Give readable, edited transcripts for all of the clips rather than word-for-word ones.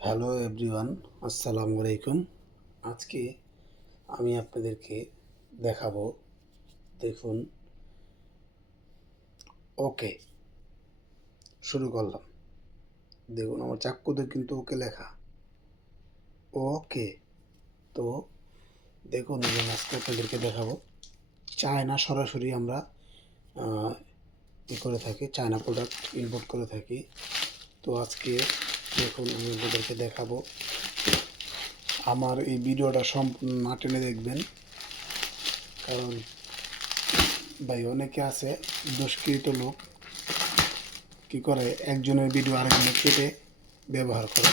Hello everyone, আসসালামু আলাইকুম। আজকে আমি আপনাদেরকে দেখাবো, দেখুন। ওকে, শুরু করলাম। দেখুন আমার চাক্কুতে কিন্তু ওকে লেখা, ওকে। তো দেখুন আজকে আপনাদেরকে দেখাবো চায়না সরাসরি আমরা করে থাকি, চায়না প্রোডাক্ট ইম্পোর্ট করে থাকি। তো আজকে দেখুন আমি আপনাদেরকে দেখাবো। আমার এই ভিডিওটা সম্পূর্ণ না টেনে দেখবেন, কারণ ভাই অনেকে আছে দুষ্কৃত লোক কী করে একজনের ভিডিও আরেকজনের কেটে ব্যবহার করে।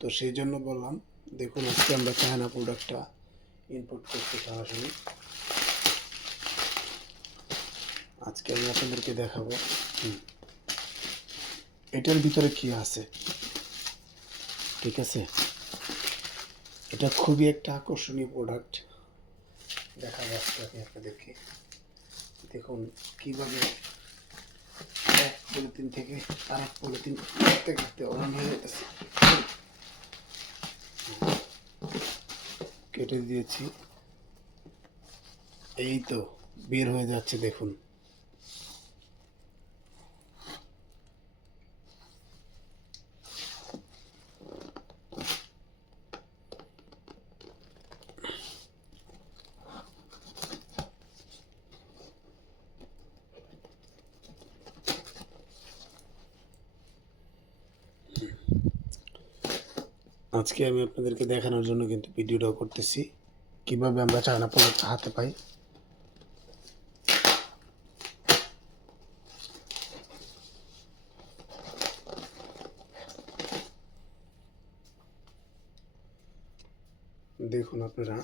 তো সেই জন্য বললাম, দেখুন আজকে আমরা চায়না প্রোডাক্টটা ইম্পোর্ট করতে সরাসরি। আজকে আমি আপনাদেরকে দেখাবো এটার ভিতরে কি আছে। ঠিক আছে, এটা খুবই একটা আকর্ষণীয় প্রোডাক্ট। দেখা যাচ্ছে আমি আপনাদেরকে, দেখুন কীভাবে এক পলিথিন থেকে আরেক পলিথিন কাটতে কাটতে অন হয়ে যেতেছে। কেটে দিয়েছি, এই তো বের হয়ে যাচ্ছে দেখুন। আজকে আমি আপনাদেরকে দেখানোর জন্য কিন্তু ভিডিওটাও করতেছি, কিভাবে আমরা চায়না প্রোডাক্ট হাতে পাই। দেখুন আপনারা,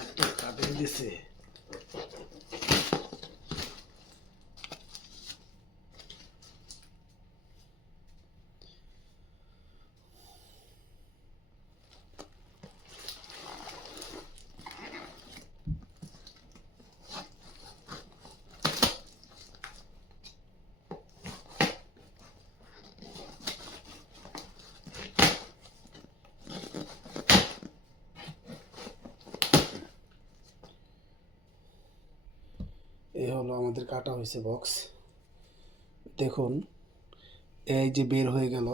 একটা কাটে দিছে। এই হলো আমাদের কাটা হয়েছে বক্স। দেখুন এই যে বের হয়ে গেল,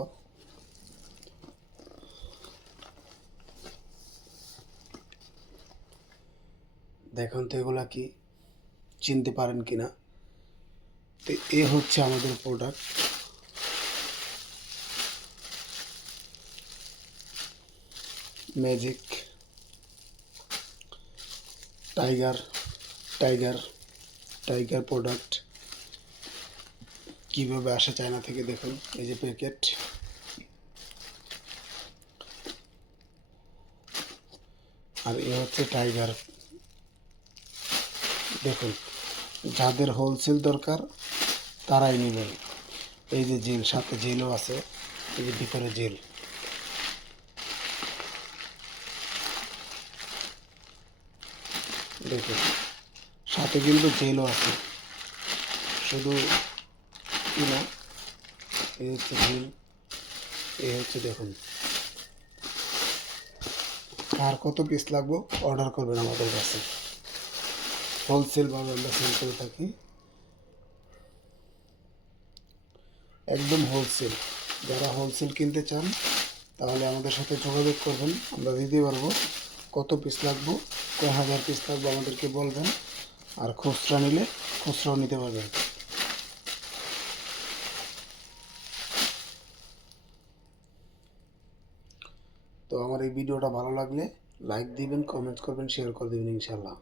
দেখুন তো এগুলা কি চিনতে পারেন কিনা। তো এ হচ্ছে আমাদের product. Magic tiger tiger tiger product কীভাবে আসে চায়না থেকে, দেখুন এই যে প্যাকেট। আর এ হচ্ছে টাইগার। দেখুন, যাদের হোলসেল দরকার তারাই নেবেন। এই যে জেল, সাথে জেলও আছে, এই যে ভিতরে জেল। দেখুন সাথে কিন্তু জেলও আছে, শুধু কি না, এই হচ্ছে জেল, এই হচ্ছে দেখুন। আর কত পিস লাগবে অর্ডার করবেন আমাদের কাছে, হোলসেলভাবে আমরা সেল করে থাকি, একদম হোলসেল। যারা হোলসেল কিনতে চান তাহলে আমাদের সাথে যোগাযোগ করবেন, আমরা দিতে পারবো। কত পিস লাগবে, কয় হাজার পিস লাগবে আমাদেরকে বলবেন। আর খুচরা নিলে খুচরাও নিতে পারবেন। তো আমার এই ভিডিওটা ভালো লাগলে লাইক দিবেন, কমেন্ট করবেন, শেয়ার করে দেবেন ইনশাল্লাহ।